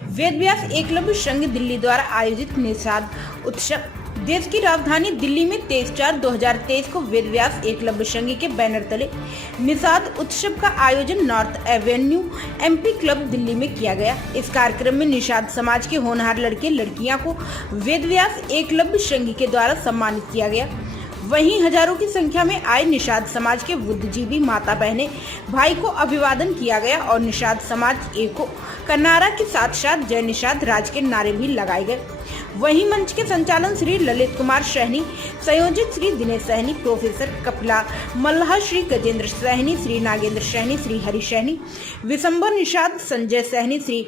वेदव्यास एकलव्य संघ दिल्ली द्वारा आयोजित निषाद उत्सव। देश की राजधानी दिल्ली में 23/4/2023 को वेदव्यास एकलव्य संघ के बैनर तले निषाद उत्सव का आयोजन north Avenue MP club Delhi में किया गया। इस कार्यक्रम में निषाद समाज के होनहार लड़के लड़कियां को वेदव्यास एकलव्य संघ के द्वारा सम्मानित किया गया। वहीं हजारों की संख्या में आए निषाद समाज के बुद्धिजीवी माता बहने भाई को अभिवादन किया गया और निषाद समाज एको का नारा के साथ साथ जय निषाद राज के नारे भी लगाए गए। वहीं मंच के संचालन श्री ललित कुमार सहनी, संयोजक श्री दिनेश सहनी, प्रोफेसर कपिला मल्लाह, श्री गजेंद्र सहनी, श्री नागेंद्र सहनी, श्री हरि सहनी, विशंबर निषाद, संजय सहनी, श्री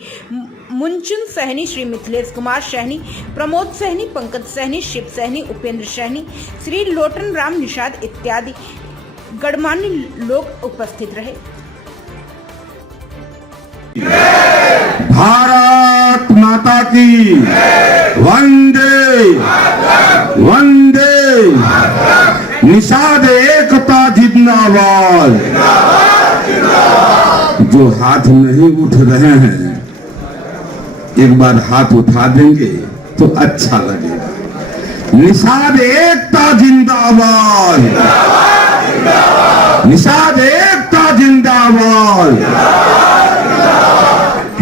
मुंचुन सहनी, श्री मिथिलेश कुमार सहनी, प्रमोद सहनी, पंकज सहनी, शिव सहनी, उपेंद्र सहनी, श्री लोटन राम निषाद इत्यादि गणमान्य लोग उपस्थित रहे। भारत माता की वंदे वंदे, निषाद एकता जिंदाबाद। जो हाथ नहीं उठ रहे हैं एक बार हाथ उठा देंगे तो अच्छा लगेगा। निषाद एकता जिंदाबाद, निषाद एकता जिंदाबाद।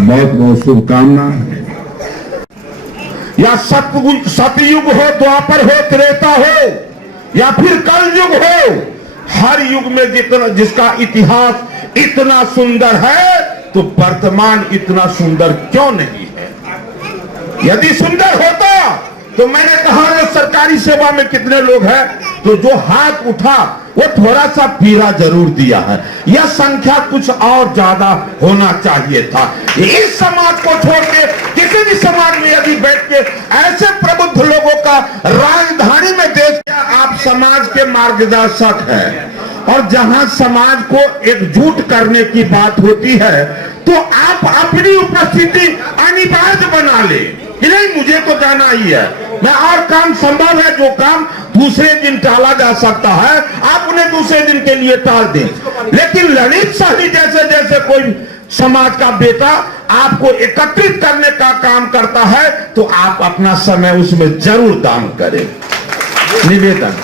बहुत बहुत शुभकामना। या सतयुग हो, द्वापर हो, त्रेता हो या फिर कल युग हो, हर युग में जिसका इतिहास इतना सुंदर है तो वर्तमान इतना सुंदर क्यों नहीं है? यदि सुंदर होता तो मैंने कहा जो सरकारी सेवा में कितने लोग हैं, तो जो हाथ उठा वो थोड़ा सा पीरा जरूर दिया है। यह संख्या कुछ और ज्यादा होना चाहिए था। इस समाज को छोड़ के किसी भी समाज में यदि बैठ के ऐसे प्रबुद्ध लोगों का राजधानी में देश, क्या आप समाज के मार्गदर्शक हैं? और जहां समाज को एकजुट करने की बात होती है तो आप अपनी उपस्थिति अनिवार्य बना ले कि नहीं मुझे तो जाना ही है, मैं और काम संभव है, जो काम दूसरे दिन टाला जा सकता है आप उन्हें दूसरे दिन के लिए टाल दें। लेकिन ललित सहनी जैसे जैसे कोई समाज का बेटा आपको एकत्रित करने का काम करता है तो आप अपना समय उसमें जरूर दान करें। निवेदन।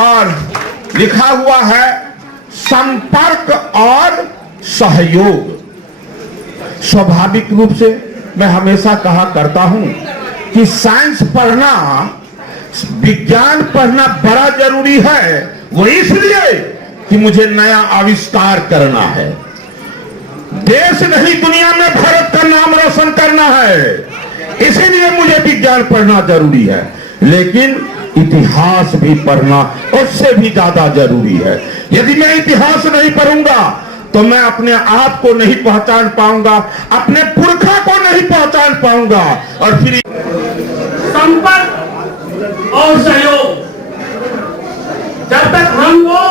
और लिखा हुआ है संपर्क और सहयोग। स्वाभाविक रूप से मैं हमेशा कहा करता हूं कि साइंस पढ़ना, विज्ञान पढ़ना बड़ा जरूरी है। वो इसलिए कि मुझे नया आविष्कार करना है, देश नहीं दुनिया में भारत का नाम रोशन करना है, इसीलिए मुझे विज्ञान पढ़ना जरूरी है। लेकिन इतिहास भी पढ़ना उससे भी ज्यादा जरूरी है। यदि मैं इतिहास नहीं पढ़ूंगा तो मैं अपने आप को नहीं पहचान पाऊंगा, अपने पुरखा को नहीं पहचान पाऊंगा। और फिर संपर्क और सहयोग, जब तक हम लोग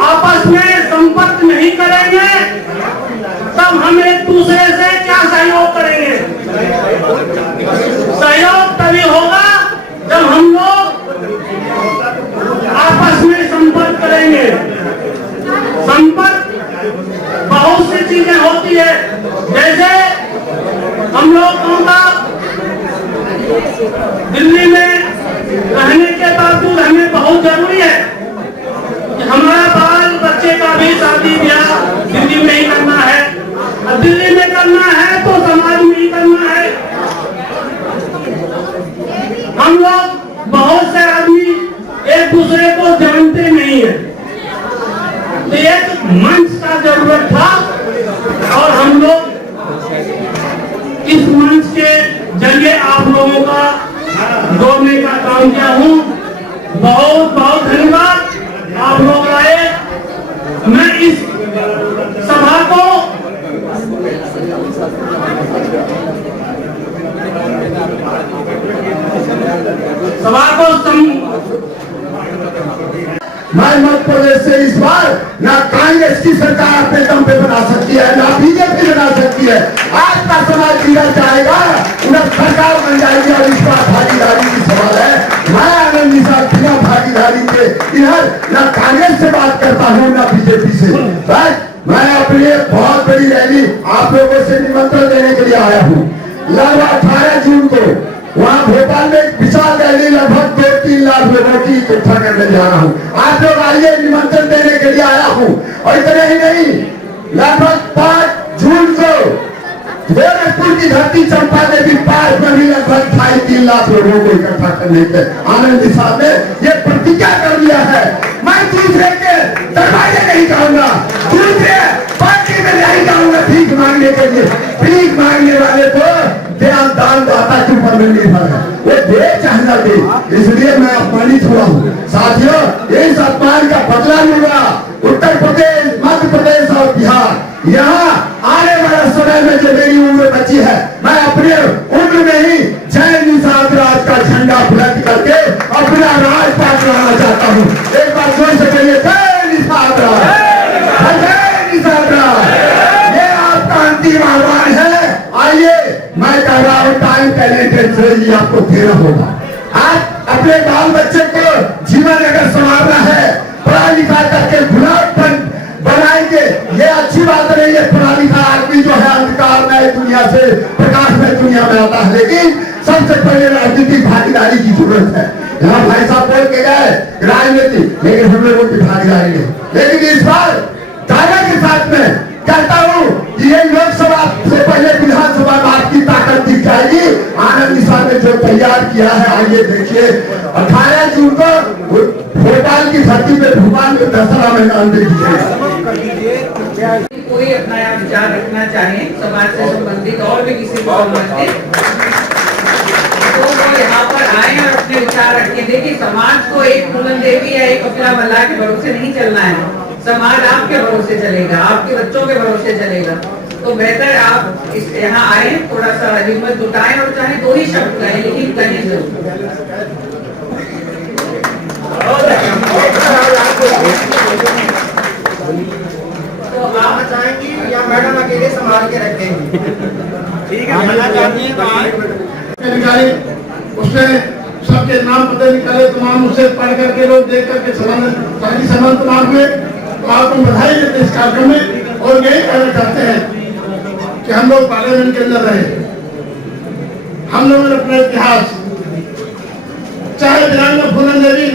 आपस में संपर्क नहीं करेंगे तब हम एक दूसरे से क्या सहयोग करेंगे? सहयोग तभी होगा जब हम लोग आपस में संपर्क करेंगे। संपर्क बहुत सी चीजें होती है, जैसे हम लोगों का दिल्ली में रहने के बावजूद हमें बहुत जरूरी है कि हमारा बाल बच्चे का भी शादी ब्याह दिल्ली में ही करना है। और दिल्ली में करना है तो समाज में ही करना है। हम लोग बहुत से आदमी एक दूसरे को जानते नहीं है, तो एक मंच का जरूरत था और हम लोग इस मंच के जरिए आप लोगों का जोड़ने का काम किया हूँ। बहुत बहुत धन्यवाद, आप लोग आए। मैं इस सभा को मैं मध्य प्रदेश से इस बार ना कांग्रेस की सरकार अपने दम पे बना सकती है, ना बीजेपी बना सकती है। आज का समाज जिधर जाएगा उधर सरकार बन जाएगी और इस बार भागीदारी की सवाल है। मैं आनंद निषाद बिना भागीदारी के इधर ना कांग्रेस से बात करता हूँ ना बीजेपी से। मैं अपनी एक बहुत बड़ी रैली आप लोगों से निमंत्रण देने के लिए आया हूँ। लगभग 18 जून को वहाँ भोपाल में एक विशाल रैली लगभग 2-3 लाख लोगों की इकट्ठा करने जा रहा हूँ। आप लोग आइए, निमंत्रण देने के लिए आया हूँ। और इतना ही नहीं, लगभग 5 जून को गोरखपुर की धरती चंपा देवी पार्क में भी लगभग 2.5-3 लाख लोगों को इकट्ठा करने के आनंद साहब ने ये प्रतिज्ञा कर लिया है। मैं दूसरे के दरवाजे नहीं जाऊंगा, दूसरे पार्टी में नहीं जाऊंगा भीख मांगने के लिए। भीख मांगने वाले तो दान दाता के ऊपर में निर्भर है, वो दे चाहे न दे। इसलिए मैं अपमानित हुआ हूँ। साथियों, इस अपमान का बदला लूंगा। उत्तर प्रदेश, मध्य प्रदेश और बिहार, यहाँ आने वाला समय में जो मेरी उम्र बची है, मैं अपने उम्र में ही जय निषाद राज का झंडा बुलंद करके अपना राजपाट लाना चाहता हूँ। एक बार जोर से कहिए, जय निषाद राज, जय निषाद राज। ये आपका अंतिम आह्वान है। आइए, मैं कह रहा हूँ, टाइम टैलेंटेड से आपको देना होगा। आप अपने बाल बच्चे को जीवन अगर संवारना है, पढ़ा लिखा करके गुलाबपन बनाएंगे, ये अच्छी बात नहीं है। पढ़ा लिखा आदमी जो है अंधकार में दुनिया से प्रकाश में दुनिया में आता है, लेकिन सबसे पहले राजनीतिक भागीदारी की जरूरत है। यहाँ भाई साहब बोल के गए राजनीति, लेकिन हम लोगों की भागीदारी नहीं। लेकिन इस बार दादा के साथ में कहता हूँ कि ये लोकसभा से पहले विधानसभा में आपकी ताकत दिख जाएगी। आनंद निषाद ने जो तैयार किया है, आइए देखिए। 18 जून को भोपाल की धरती पे भगवान के दशहरा में अंदर कोई अपना विचार रखना चाहे समाज से संबंधित और भी किसी को संबंधित, तो वो यहाँ पर आए और अपने विचार रखें। देखिए, समाज को एक पूनम देवी या एक कपिला बल्ला के भरोसे नहीं चलना है। समाज आपके भरोसे चलेगा, आपके बच्चों के भरोसे चलेगा। तो बेहतर आप इस यहाँ आए, थोड़ा सा हिम्मत जुटाएं और चाहे 2 ही शब्द कहें, लेकिन कहें जरूर। तो आप चाहेंगी या मैडम अकेले संभाल के रखेंगे? ठीक है, निकाले, उसमें सबके नाम पते निकाले, तमाम उसे पढ़ करके लोग देख करके सम्मान तमाम हुए। तो आपको बधाई देते इस कार्यक्रम में। और यही कहना चाहते हैं कि हम लोग पार्लियामेंट के अंदर रहे, हम लोगों ने अपना इतिहास, चाहे वीरांगना फूलन देवी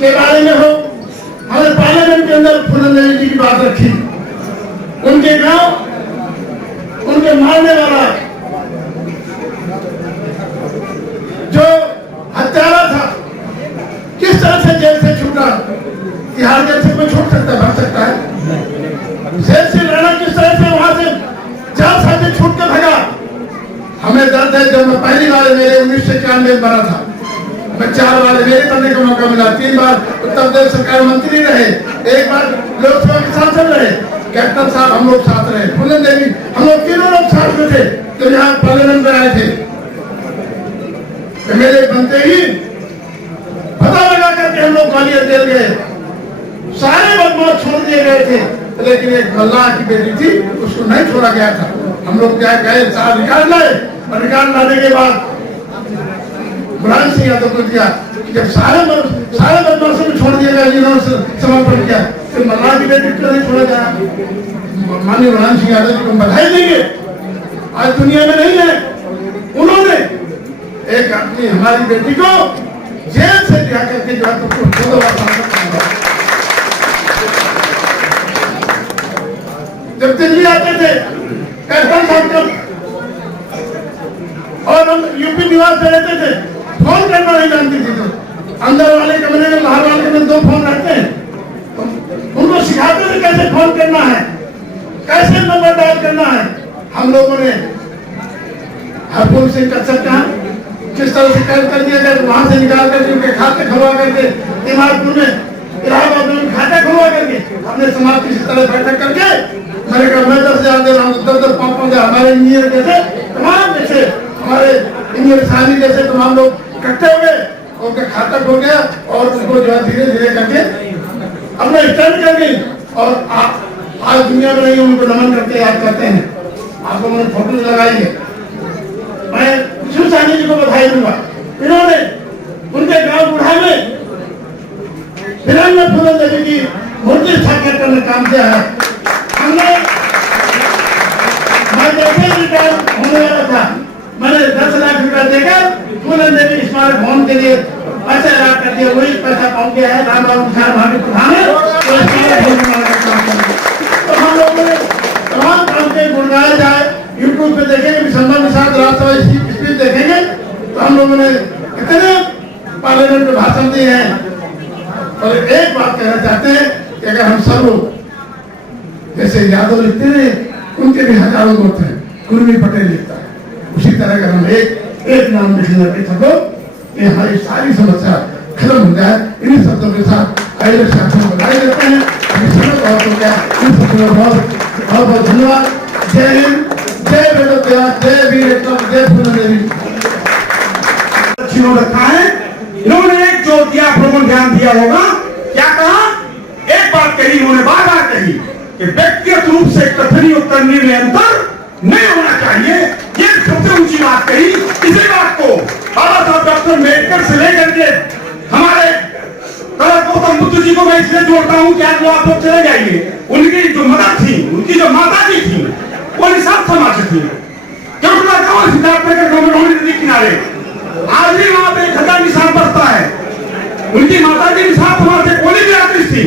के बारे में हो, हमने पार्लियामेंट के अंदर फूलन देवी जी की बात रखी। उनके गांव, उनके मारने वाला जो हत्यारा था, किस तरह से जेल से छूटा। तिहाड़ जेल से कोई छूट सकता है, भग सकता है। जेल से लड़ा किस तरह से वहां से जेल से छूट के भगा। हमें दर्द है, जब मैं पहली बार मेरे 1991 में बना था, मैं 4 बार मेरे बनने का मौका मिला। 3 बार उत्तर प्रदेश सरकार मंत्री रहे, 1 बार लोकसभा के सांसद रहे, कैप्टन साहब हम लोग साथ रहे, फूलन देवी हम लोग तीनों लोग साथ में थे तो यहाँ पार्लियामेंट में आए थे। तो मेरे बनते ही पता लगा करके हम लोग गालियां दे गए, सारे बदमाश छोड़ दिए गए थे, लेकिन एक मल्लाह की बेटी थी, उसको नहीं छोड़ा गया था। हम लोग क्या गए, सारा रिकॉर्ड लाए, और रिकॉर्ड लाने के बाद बुरहान सिंह यादव को दिया। जब सारे बदमाशों को छोड़ दिया गया, जिन्होंने समर्पण किया, फिर मल्लाह की बेटी को नहीं छोड़ा गया। माननीय बुरहान सिंह यादव जी को बधाई देंगे, आज दुनिया में नहीं है। उन्होंने एक अपनी हमारी बेटी को जेल से रिहा करके जो है जब दिल्ली आते थे कैप्टन साहब, और हम यूपी निवास में रहते थे, फोन करना नहीं जानती थी। तो अंदर वाले कमरे में, बाहर वाले कमरे में 2 फोन रहते हैं, तो उनको सिखाते थे कैसे फोन करना है, कैसे नंबर डायल करना है। हम लोगों ने हरपुर सिंह कच्चर कहा किस तरह से कैद कर दिया जाए, वहां से निकाल करके उनके खाते खुलवा करके, इमारतपुर में इलाहाबाद में खाते खुलवा करके हमने समाज की तरह बैठक करके मैंने कहा मैं 10,000 दे रहा हूँ, 10,000 हमारे इंजीनियर जैसे तमाम, जैसे हमारे इंजीनियर सानी जैसे तमाम लोग इकट्ठे हुए, उनका खाता खुल गया और उनको जो है धीरे धीरे करके अपना स्टैंड कर गई। और आज दुनिया में नहीं, उनको नमन करके याद करते हैं। आप लोगों ने फोटो लगाई है, मैं शिव सानी जी को बधाई दूंगा। इन्होंने उनके गांव बुढ़ा में वीरांगना फूलन देवी की मूर्ति स्थापना करने काम किया है। हमने मैं जैसे रिटायर होने वाला था, मैंने 10 लाख रुपया देकर फूलन देवी स्मारक भवन के लिए पैसा अदा कर दिया। वही पैसा पहुंच गया है राम बाबू साहब भाभी प्रधान है, तो स्मारक भवन बनाने का काम करेंगे। तो हम लोगों ने तमाम काम के गुणगाया जाए, यूट्यूब पे देखेंगे, विशंबर निषाद राष्ट्रवादी स्पीच देखेंगे, तो हम लोगों ने कितने पार्लियामेंट में भाषण दिए हैं। और एक बात कहना चाहते हैं कि अगर हम सब लोग जैसे यादव लिखते रहे, उनके भी हजारों दोस्त हैं, कुर्मी पटेल लिखता है, उसी तरह अगर हम एक नाम लिखने लगे सको, ये हमारी सारी समस्या खत्म हो जाए। इन्हीं शब्दों के साथ आइए शासन को बधाई देते हैं। अभी समय बहुत हो गया, इन शब्दों में बहुत धन्यवाद। जय हिंद, जय वेदव्यास, जय वीर एकता, जय फूलन देवी। रखा है, इन्होंने एक जो दिया, आप लोगों ने ध्यान दिया होगा, क्या कहा? एक बात कही इन्होंने, बार बार कही कि व्यक्तिगत रूप से कथनी और करनी में अंतर नहीं होना चाहिए। ये सबसे ऊंची बात कही। इसी बात को बाबा साहब डॉक्टर अम्बेडकर से लेकर के हमारे गौतम बुद्ध जी को मैं इसलिए जोड़ता हूँ कि आज आप लोग चले जाइए, उनकी जो मदर थी, उनकी जो माता जी थी, वो निषाद समाज से थी। क्योंकि सिद्धार्थनगर गवर्नमेंट नदी किनारे आज भी वहां पे 1000 निशान बसता है। उनकी माता जी निषाद समाज से कोई भी आती थी,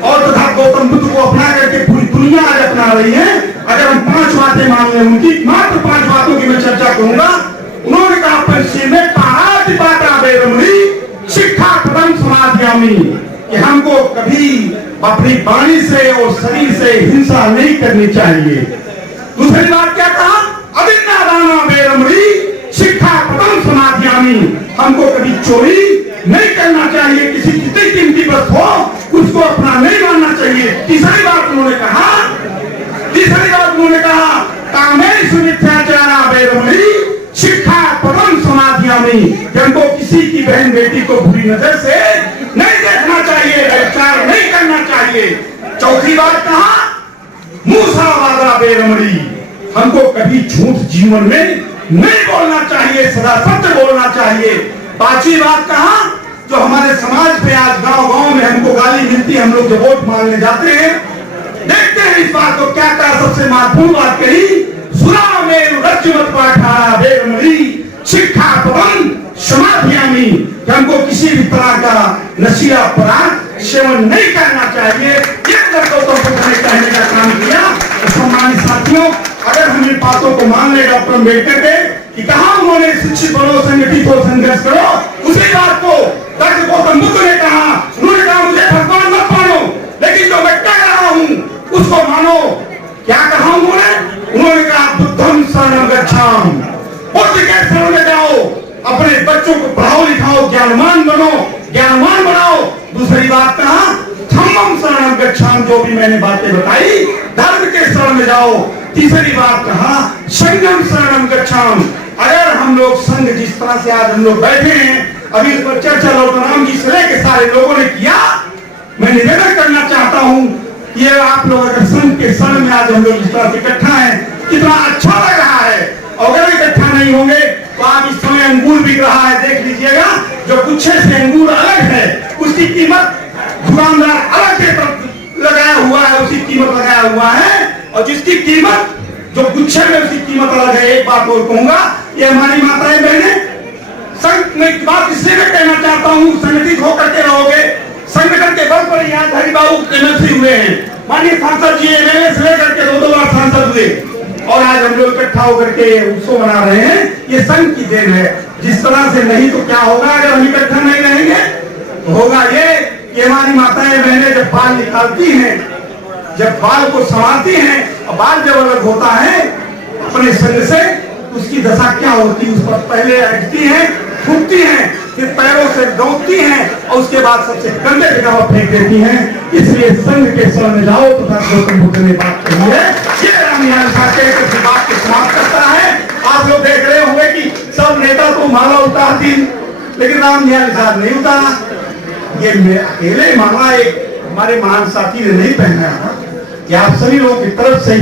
और तथा गौतम बुद्ध को अपना करके पूरी दुनिया आज अपना रही है। अगर हम 5 बातें मान लें उनकी, मात्र 5 बातों की मैं चर्चा करूंगा। उन्होंने कहा पंचशील में पारादिपाता वेरमणि शिक्षा पदम समाधियामि, कि हमको कभी अपनी वाणी से और शरीर से हिंसा नहीं करनी चाहिए। दूसरी बात क्या कहा? अभिन्नादाना वेरमणि शिक्षा पदम समाधियामि, हमको कभी चोरी नहीं करना चाहिए, किसी कितनी कीमती वस्तु हो उसको अपना नहीं मानना चाहिए। तीसरी बात उन्होंने कहा कामेषु मिथ्याचारा वेरमणि शिक्षा पदम समाधियामि, हमको किसी की बहन बेटी को बुरी नजर से नहीं देखना चाहिए, व्यभिचार नहीं करना चाहिए। चौथी बात कहा मूसावादा वेरमणि, हमको कभी झूठ जीवन में नहीं बोलना चाहिए, सदा सत्य बोलना चाहिए। पांचवी बात कहा, जो हमारे समाज पे आज गांव-गांव में हमको गाली मिलती है, हम लोग जो वोट मांगने जाते हैं, देखते हैं इस बात को क्या कहा। सबसे महत्वपूर्ण बात कही, सुरा में रज्जुमत पाठा वेरमणि शिक्षा पदम समाधियामि, हमको किसी भी तरह का नशीला पदार्थ सेवन नहीं करना चाहिए। ये गौतम बुद्ध ने कहने का काम किया। सम्मानित साथियों, अगर हम इन बातों को मान ले डॉक्टर अम्बेडकर के कि कहा उन्होंने शिक्षित बनो, संगठित हो, संघर्ष करो, उसी बात को डॉक्टर गौतम बुद्ध ने कहा। उन्होंने कहा मुझे भगवान मत मानो, लेकिन जो मैं कह रहा हूं उसको मानो। क्या कहा उन्होंने कहा बुद्धं शरणं गच्छामि, बुद्ध के शरण में जाओ, अपने बच्चों को पढ़ाओ लिखाओ, ज्ञानवान बनाओ। दूसरी बात कहा धम्मं शरणं गच्छामि, जो भी मैंने बातें बताई धर्म के शरण में जाओ। तीसरी बात कहा संघं शरणं गच्छामि, अगर हम लोग संघ जिस तरह से आज हम लोग बैठे हैं, अभी इस पर चर्चा लौटराम जी से लेकर सारे लोगों ने किया, मैं निवेदन करना चाहता हूं, ये आप लोग अगर संघ के शरण में आज हम लोग इस तरह से इकट्ठा है, कितना अच्छा लग रहा है। अगर इकट्ठा नहीं होंगे तो आप इस समय अंगूर बिक रहा है, देख लीजिएगा, जो गुच्छे से अंगूर अलग है उसकी कीमत दुकानदार अलग से लगाया हुआ है, उसकी कीमत लगाया हुआ है, और जिसकी कीमत जो गुच्छे में उसकी कीमत अलग है। एक बात और कहूंगा, ये हमारी माताएं बहनें, संघ में बात इसलिए मैं कहना चाहता हूँ, संगठित होकर के रहोगे, संगठन के बल पर यहाँ हरिबाबू एमएलसी हुए हैं, माननीय सांसद जी एमएलए से लेकर के 2 बार सांसद हुए, और आज हम लोग इकट्ठा होकर के उत्सव मना रहे हैं। ये संघ की देन है। जिस तरह से नहीं तो क्या होगा अगर हम इकट्ठा नहीं रहेंगे, तो होगा ये कि हमारी माताएं बहनें जब बाल निकालती हैं, जब बाल को संवारती हैं, और बाल जब अलग होता है अपने संग से, उसकी दशा क्या होती है? उस पर पहले अटती है, फूकती हैं, फिर पैरों से दौड़ती हैं, और उसके बाद सबसे गंदे जगह पर फेंक देती हैं। इसलिए संघ के शरण में जाओ, तो गौतम बुद्ध ने बात कही है। ये रामनिहाल बात को समाप्त करता है। आप लोग देख रहे होंगे कि सब नेता तो माला उतारती, लेकिन रामनिहाल साहब नहीं उतारा। ये मैं अकेले माला एक हमारे महान साथी ने नहीं पहना था, कि आप सभी लोगों की तरफ से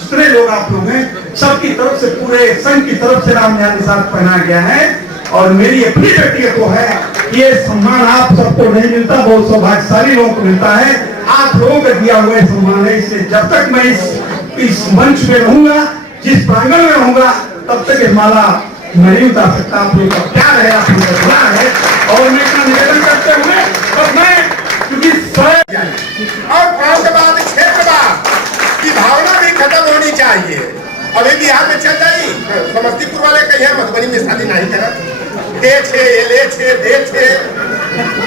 दूसरे लोग आप लोग हैं, सबकी तरफ से, पूरे संघ की तरफ से रामनिहाल साहब पहना गया है। और मेरी अपनी व्यक्तिगत है, ये सम्मान आप सबको नहीं मिलता, बहुत सौभाग्यशाली लोगों को मिलता है। आप लोगों का दिया हुआ सम्मान है। इससे जब तक मैं इस मंच पे रहूंगा, जिस प्रांगण में रहूंगा, तब तक ये माला नहीं उतार सकता। आप लोगों का प्यार है, आप लोगों का दुलार है, और मैं इतना निवेदन करते हुए और मैं क्योंकि और प्रांतवाद क्षेत्रवाद की भावना भी खत्म होनी चाहिए। अभी बिहार में चल रही, समस्तीपुर वाले कहीं मधुबनी में शादी नहीं करा, दे छे ले छे दे छे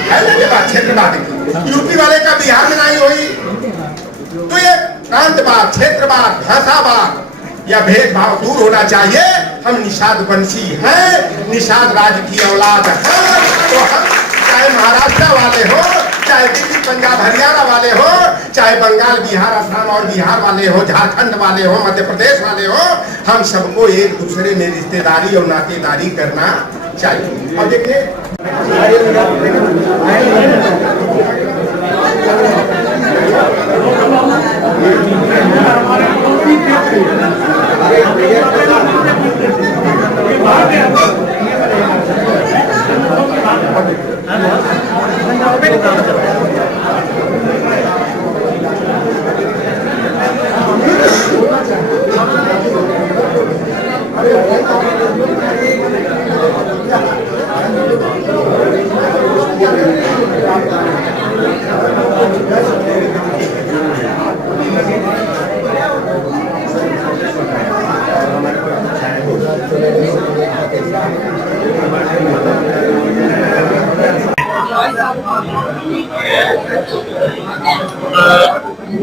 है ना बात क्षेत्रवाद की। यूपी वाले का बिहार में नहीं हुई। तो ये प्रांतवाद, क्षेत्रवाद, भाषावाद या भेदभाव दूर होना चाहिए। हम निषाद वंशी हैं, निषाद राज की औलाद हैं। तो हम चाहे महाराष्ट्र वाले हो, चाहे दिल्ली पंजाब हरियाणा वाले हो, चाहे बंगाल बिहार असम और बिहार वाले हो, झारखंड वाले हो, मध्य प्रदेश वाले हो, हम सबको एक दूसरे में रिश्तेदारी और नातेदारी करना चाहिए। अब देखिए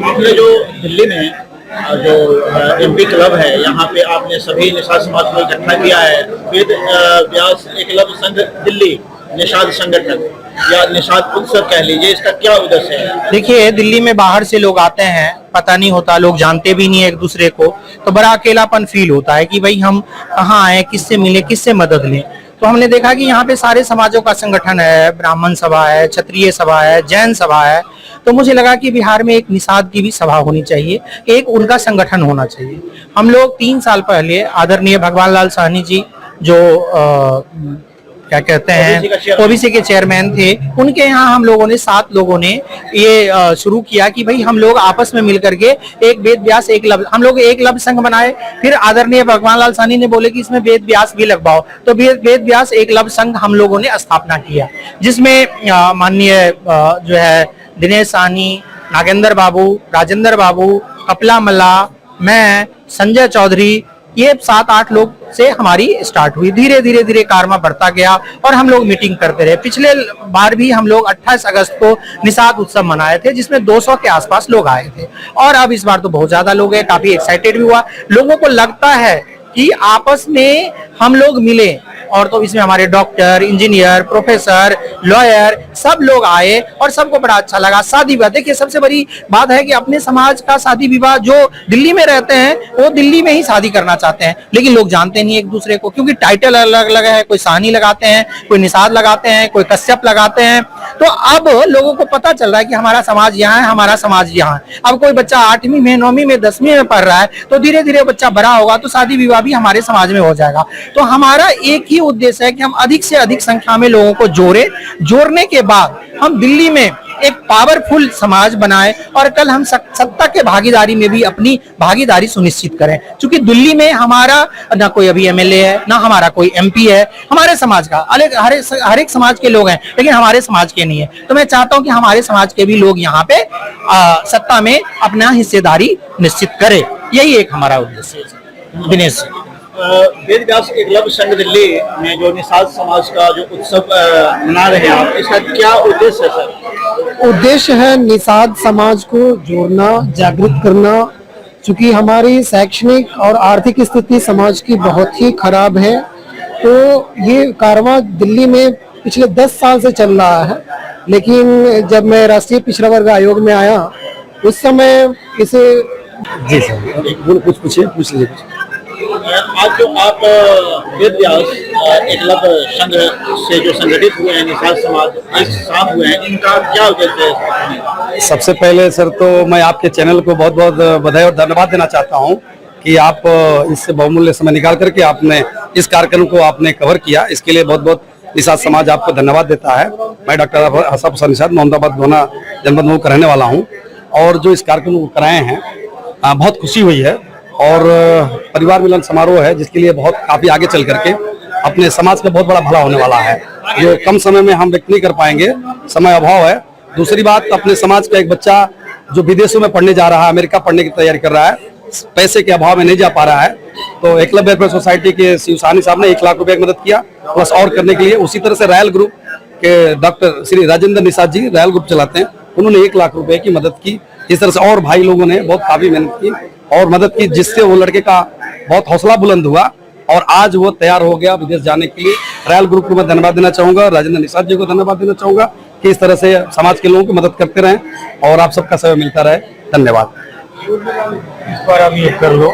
आपने जो दिल्ली में जो एमपी क्लब है, यहाँ पे आपने सभी निषाद समाज को इकट्ठा किया है। वेद व्यास एकलव्य संघ दिल्ली निषाद संगठन या निषाद उत्सव कह लीजिए, इसका क्या उद्देश्य है? देखिए, दिल्ली में बाहर से लोग आते हैं, पता नहीं होता, लोग जानते भी नहीं है एक दूसरे को, तो बड़ा अकेलापन फील होता है कि भाई हम कहाँ आए, किससे मिले, किससे मदद लें। तो हमने देखा कि यहाँ पे सारे समाजों का संगठन है, ब्राह्मण सभा है, क्षत्रिय सभा है, जैन सभा है। तो मुझे लगा कि बिहार में एक निषाद की भी सभा होनी चाहिए, एक उनका संगठन होना चाहिए। हम लोग 3 साल पहले आदरणीय भगवान लाल साहनी जी जो क्या कहते हैं ओबीसी के चेयरमैन थे, उनके यहाँ हम लोगों ने 7 लोगों ने ये शुरू किया कि भाई हम लोग आपस में मिलकर के एक वेद व्यास एकलव्य, हम लोग एकलव्य संघ बनाए। फिर आदरणीय भगवान लाल साहनी ने बोले कि इसमें वेद व्यास भी लगवाओ, तो वेद व्यास एकलव्य संघ हम लोगों ने स्थापना किया, जिसमें माननीय जो है दिनेश साहनी, नागेंद्र बाबू, राजेंद्र बाबू, कपिला मल्ला, मैं, संजय चौधरी, ये 7-8 लोग से हमारी स्टार्ट हुई। धीरे धीरे कारमा बढ़ता गया और हम लोग मीटिंग करते रहे। पिछले बार भी हम लोग 28 अगस्त को निषाद उत्सव मनाए थे, जिसमें 200 के आसपास लोग आए थे, और अब इस बार तो बहुत ज्यादा लोग हैं। काफी एक्साइटेड भी हुआ, लोगों को लगता है कि आपस में हम लोग मिले, और तो इसमें हमारे डॉक्टर, इंजीनियर, प्रोफेसर, लॉयर सब लोग आए और सबको बड़ा अच्छा लगा। शादी विवाह, देखिए सबसे बड़ी बात है कि अपने समाज का शादी विवाह, जो दिल्ली में रहते हैं वो दिल्ली में ही शादी करना चाहते हैं, लेकिन लोग जानते नहीं एक दूसरे को, क्योंकि टाइटल अलग अलग है। कोई साहनी लगाते हैं, कोई निषाद लगाते हैं, कोई कश्यप लगाते हैं। तो अब लोगों को पता चल रहा है कि हमारा समाज यहाँ है, हमारा समाज यहाँ है। अब कोई बच्चा 8वीं में, 9वीं में, 10वीं में पढ़ रहा है, तो धीरे धीरे बच्चा बड़ा होगा तो शादी विवाह भी हमारे समाज में हो जाएगा। तो हमारा एक ही उद्देश्य है कि हम अधिक से अधिक संख्या में लोगों को जोड़ने के बाद हम दिल्ली में एक पावरफुल समाज बनाएं, और कल हम सत्ता के भागीदारी में भी अपनी भागीदारी सुनिश्चित करें। क्योंकि दिल्ली में हमारा ना कोई अभी एमएलए है, ना हमारा कोई एमपी है, हमारे समाज का हर एक समाज के लोग हैं, लेकिन हमारे समाज के नहीं है। तो मैं चाहता हूं कि हमारे समाज के भी लोग यहाँ पे सत्ता में अपना हिस्सेदारी निश्चित करें। यही एक हमारा उद्देश्य है। दिनेश, वेद व्यास एकलव्य संघ दिल्ली में जो निषाद समाज का जो उत्सव मना रहे हैं आप, इसका क्या उद्देश्य है सर? उद्देश्य है निषाद समाज को जोड़ना, जागृत करना। चूंकि हमारी शैक्षणिक और आर्थिक स्थिति समाज की बहुत ही खराब है, तो ये कारवां दिल्ली में पिछले 10 साल से चल रहा है। लेकिन जब मैं राष्ट्रीय पिछड़ा वर्ग आयोग में आया, उस समय इसे जी सर कुछ पूछिए, पूछ लीजिए। आज जो आप वेद व्यास एकलव्य संघ से जो संगठित हुए हैं, निषाद समाज एक साथ हुए हैं, इनका क्या उद्देश्य है? सबसे पहले सर तो मैं आपके चैनल को बहुत बहुत बधाई और धन्यवाद देना चाहता हूं कि आप इससे बहुमूल्य समय निकाल करके आपने इस कार्यक्रम को आपने कवर किया। इसके लिए बहुत बहुत निषाद समाज आपको धन्यवाद देता है। मैं डॉक्टर हसन प्रसाद निषाद मोहम्मदाबाद दोना जनपद का रहने वाला हूँ। और जो इस कार्यक्रम को कराए हैं बहुत खुशी हुई है। और परिवार मिलन समारोह है जिसके लिए बहुत काफी आगे चल करके अपने समाज का बहुत बड़ा भला होने वाला है, जो कम समय में हम व्यक्त नहीं कर पाएंगे, समय अभाव है। दूसरी बात, अपने समाज का एक बच्चा जो विदेशों में पढ़ने जा रहा है, अमेरिका पढ़ने की तैयारी कर रहा है, पैसे के अभाव में नहीं जा पा रहा है, तो एकलव्य वेलफेयर सोसाइटी के शिवसानी साहब ने 1 लाख रुपए की मदद किया प्लस और करने के लिए। उसी तरह से रायल ग्रुप के doctor Shri Rajendra Nishad ji royal group चलाते हैं, उन्होंने 1 लाख रुपए की मदद की। इस तरह से और भाई लोगों ने बहुत काफी मेहनत की और मदद की, जिससे वो लड़के का बहुत हौसला बुलंद हुआ और आज वो तैयार हो गया विदेश जाने के लिए। रायल ग्रुप को मैं धन्यवाद देना चाहूंगा, राजेंद्र निषाद जी को धन्यवाद देना चाहूंगा कि इस तरह से समाज के लोगों की मदद करते रहें और आप सबका सहयोग मिलता रहे। धन्यवाद। इस बार अब ये कर लो।